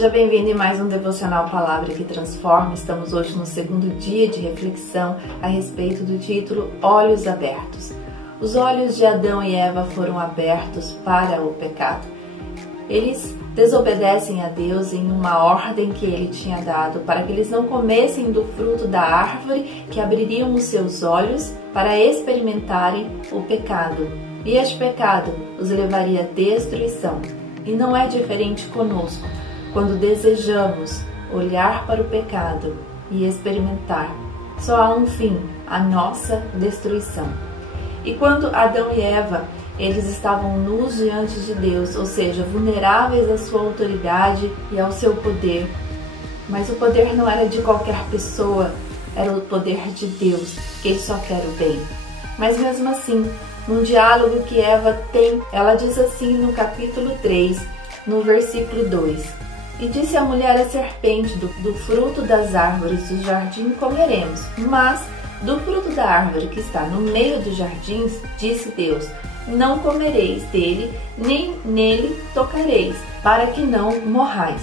Seja bem-vindo em mais um Devocional Palavra que Transforma. Estamos hoje no segundo dia de reflexão a respeito do título Olhos Abertos. Os olhos de Adão e Eva foram abertos para o pecado. Eles desobedecem a Deus em uma ordem que Ele tinha dado para que eles não comessem do fruto da árvore que abririam os seus olhos para experimentarem o pecado. E este pecado os levaria à destruição. E não é diferente conosco. Quando desejamos olhar para o pecado e experimentar, só há um fim, a nossa destruição. E quando Adão e Eva, eles estavam nus diante de Deus, ou seja, vulneráveis à sua autoridade e ao seu poder, mas o poder não era de qualquer pessoa, era o poder de Deus, que Ele só quer o bem. Mas mesmo assim, num diálogo que Eva tem, ela diz assim no capítulo 3, no versículo 2: E disse a mulher à serpente, do fruto das árvores do jardim comeremos, mas do fruto da árvore que está no meio dos jardins, disse Deus, não comereis dele, nem nele tocareis, para que não morrais.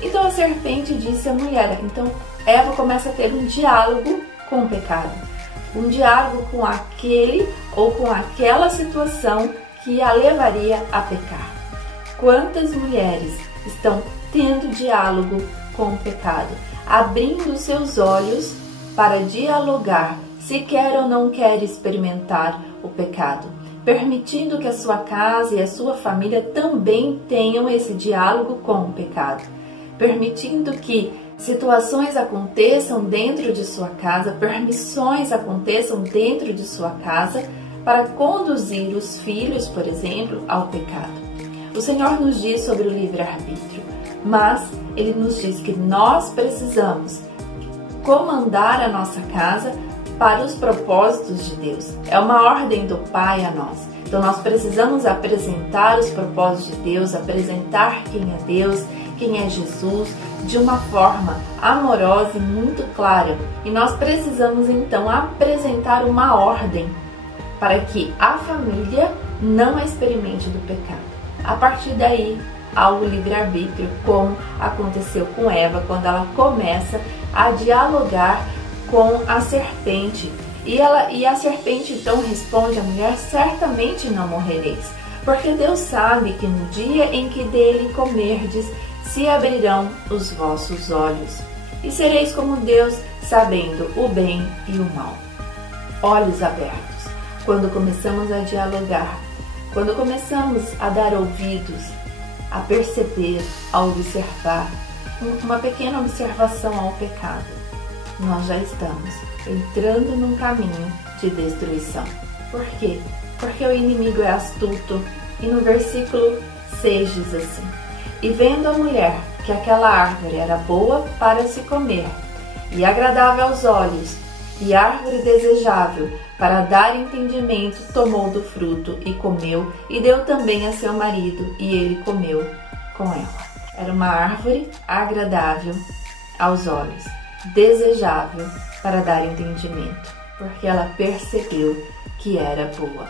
Então a serpente disse à mulher, então Eva começa a ter um diálogo com o pecado, um diálogo com aquele ou com aquela situação que a levaria a pecar. Quantas mulheres estão tendo diálogo com o pecado, abrindo seus olhos para dialogar se quer ou não quer experimentar o pecado, permitindo que a sua casa e a sua família também tenham esse diálogo com o pecado, permitindo que situações aconteçam dentro de sua casa, permissões aconteçam dentro de sua casa para conduzir os filhos, por exemplo, ao pecado. O Senhor nos diz sobre o livre-arbítrio, mas Ele nos diz que nós precisamos comandar a nossa casa para os propósitos de Deus. É uma ordem do Pai a nós. Então nós precisamos apresentar os propósitos de Deus, apresentar quem é Deus, quem é Jesus, de uma forma amorosa e muito clara. E nós precisamos então apresentar uma ordem para que a família não experimente do pecado. A partir daí, há o livre-arbítrio, como aconteceu com Eva, quando ela começa a dialogar com a serpente. E a serpente então responde à mulher, certamente não morrereis, porque Deus sabe que no dia em que dele comerdes, se abrirão os vossos olhos, e sereis como Deus, sabendo o bem e o mal. Olhos abertos. Quando começamos a dialogar, quando começamos a dar ouvidos, a perceber, a observar, uma pequena observação ao pecado, nós já estamos entrando num caminho de destruição. Por quê? Porque o inimigo é astuto. E no versículo 6 diz assim: E vendo a mulher que aquela árvore era boa para se comer, e agradável aos olhos, e árvore desejável para dar entendimento, tomou do fruto e comeu, e deu também a seu marido, e ele comeu com ela. Era uma árvore agradável aos olhos, desejável para dar entendimento, porque ela percebeu que era boa.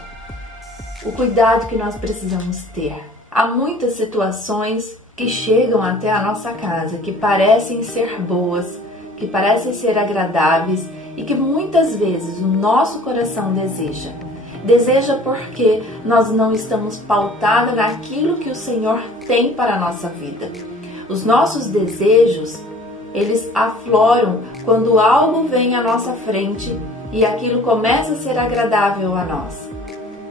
O cuidado que nós precisamos ter. Há muitas situações que chegam até a nossa casa, que parecem ser boas, que parecem ser agradáveis, e que muitas vezes o nosso coração deseja. Deseja porque nós não estamos pautados naquilo que o Senhor tem para a nossa vida. Os nossos desejos, eles afloram quando algo vem à nossa frente e aquilo começa a ser agradável a nós.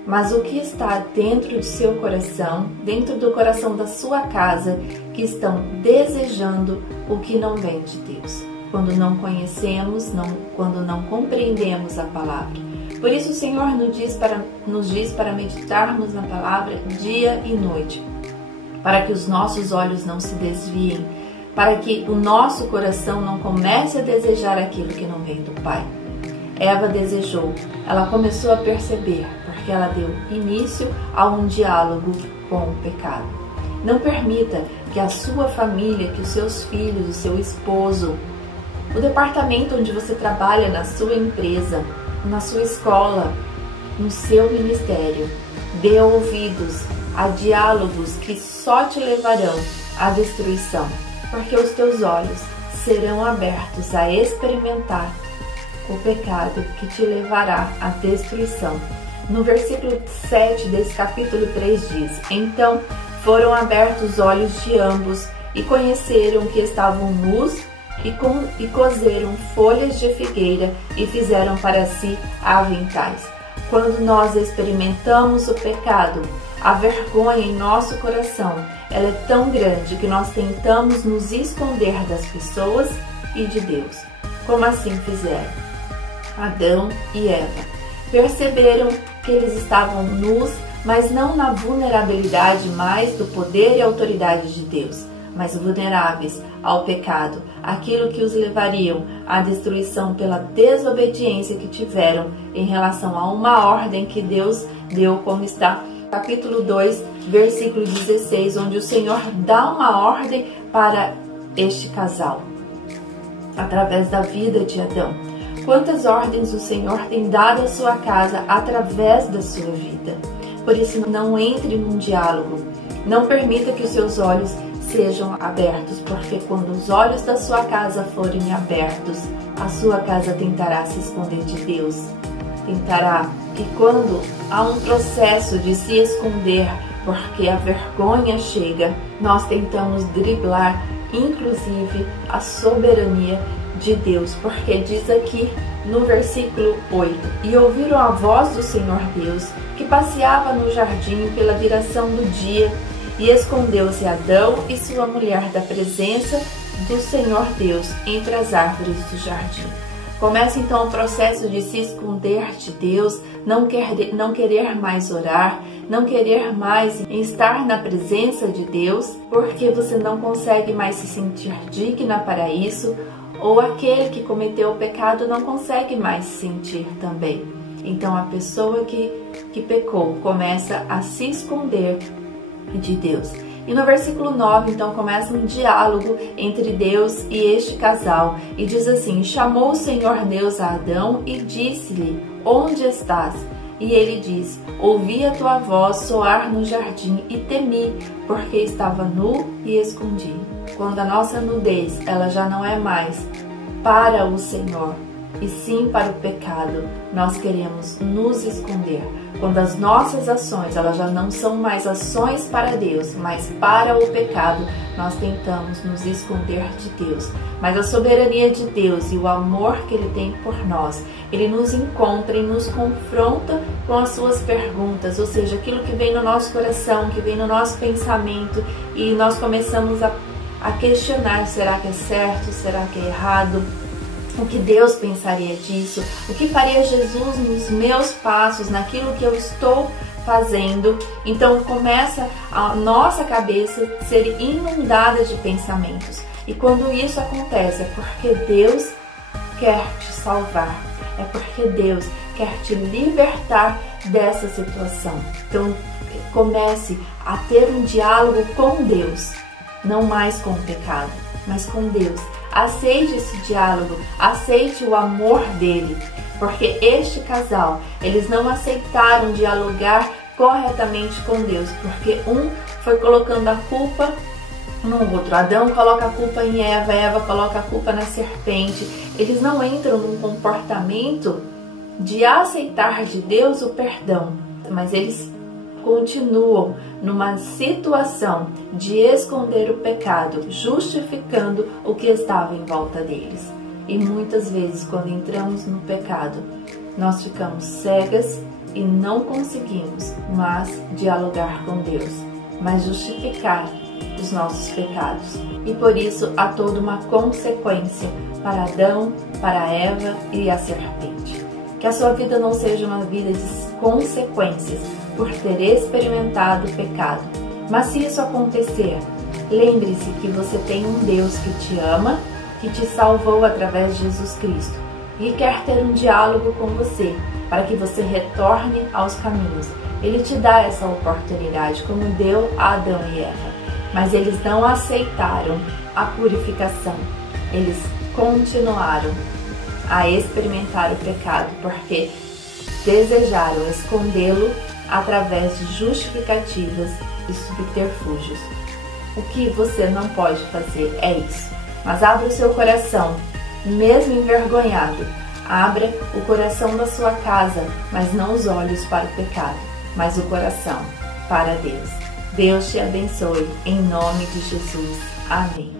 Mas o que está dentro de seu coração, dentro do coração da sua casa, que estão desejando o que não vem de Deus? Quando não conhecemos, quando não compreendemos a palavra. Por isso o Senhor nos diz para meditarmos na palavra dia e noite, para que os nossos olhos não se desviem, para que o nosso coração não comece a desejar aquilo que não vem do Pai. Eva desejou, ela começou a perceber, porque ela deu início a um diálogo com o pecado. Não permita que a sua família, que os seus filhos, o seu esposo, o departamento onde você trabalha, na sua empresa, na sua escola, no seu ministério, dê ouvidos a diálogos que só te levarão à destruição. porque os teus olhos serão abertos a experimentar o pecado que te levará à destruição. No versículo 7 desse capítulo 3 diz: Então foram abertos os olhos de ambos e conheceram que estavam nus e cozeram folhas de figueira e fizeram para si aventais. Quando nós experimentamos o pecado, a vergonha em nosso coração, ela é tão grande que nós tentamos nos esconder das pessoas e de Deus. Como assim fizeram Adão e Eva? Perceberam que eles estavam nus, mas não na vulnerabilidade mais do poder e autoridade de Deus, mas vulneráveis ao pecado, aquilo que os levariam à destruição pela desobediência que tiveram em relação a uma ordem que Deus deu, como está capítulo 2, versículo 16, onde o Senhor dá uma ordem para este casal, através da vida de Adão. Quantas ordens o Senhor tem dado à sua casa através da sua vida? Por isso, não entre num diálogo, não permita que os seus olhos sejam abertos, porque quando os olhos da sua casa forem abertos, a sua casa tentará se esconder de Deus. Tentará que quando há um processo de se esconder, porque a vergonha chega, nós tentamos driblar, inclusive, a soberania de Deus, porque diz aqui no versículo 8: E ouviram a voz do Senhor Deus, que passeava no jardim pela viração do dia, e escondeu-se Adão e sua mulher da presença do Senhor Deus entre as árvores do jardim. Começa então o processo de se esconder de Deus, não querer mais orar, não querer mais estar na presença de Deus, porque você não consegue mais se sentir digna para isso, ou aquele que cometeu o pecado não consegue mais se sentir também. Então a pessoa que pecou começa a se esconder de Deus. E no versículo 9, então, começa um diálogo entre Deus e este casal. E diz assim: Chamou o Senhor Deus a Adão e disse-lhe: Onde estás? E ele diz: Ouvi a tua voz soar no jardim e temi, porque estava nu e escondi. Quando a nossa nudez, ela já não é mais para o Senhor, e sim para o pecado, nós queremos nos esconder. Quando as nossas ações, elas já não são mais ações para Deus, mas para o pecado, nós tentamos nos esconder de Deus. Mas a soberania de Deus e o amor que Ele tem por nós, Ele nos encontra e nos confronta com as suas perguntas, ou seja, aquilo que vem no nosso coração, que vem no nosso pensamento, e nós começamos a questionar: será que é certo? Será que é errado? O que Deus pensaria disso? O que faria Jesus nos meus passos, naquilo que eu estou fazendo? Então começa a nossa cabeça a ser inundada de pensamentos. E quando isso acontece, é porque Deus quer te salvar. É porque Deus quer te libertar dessa situação. Então comece a ter um diálogo com Deus, não mais com o pecado, mas com Deus. Aceite esse diálogo, aceite o amor dele, porque este casal, eles não aceitaram dialogar corretamente com Deus, porque um foi colocando a culpa no outro. Adão coloca a culpa em Eva, Eva coloca a culpa na serpente. Eles não entram num comportamento de aceitar de Deus o perdão, mas eles continuam numa situação de esconder o pecado, justificando o que estava em volta deles. E muitas vezes, quando entramos no pecado, nós ficamos cegas e não conseguimos mais dialogar com Deus, mas justificar os nossos pecados. E por isso há toda uma consequência para Adão, para Eva e a serpente. Que a sua vida não seja uma vida de consequências por ter experimentado o pecado. Mas se isso acontecer, lembre-se que você tem um Deus que te ama, que te salvou através de Jesus Cristo e quer ter um diálogo com você para que você retorne aos caminhos. Ele te dá essa oportunidade, como deu a Adão e Eva. Mas eles não aceitaram a purificação. Eles continuaram a experimentar o pecado porque desejaram escondê-lo através de justificativas e subterfúgios. O que você não pode fazer é isso. Mas abra o seu coração, mesmo envergonhado. Abra o coração da sua casa, mas não os olhos para o pecado, mas o coração para Deus. Deus te abençoe, em nome de Jesus. Amém.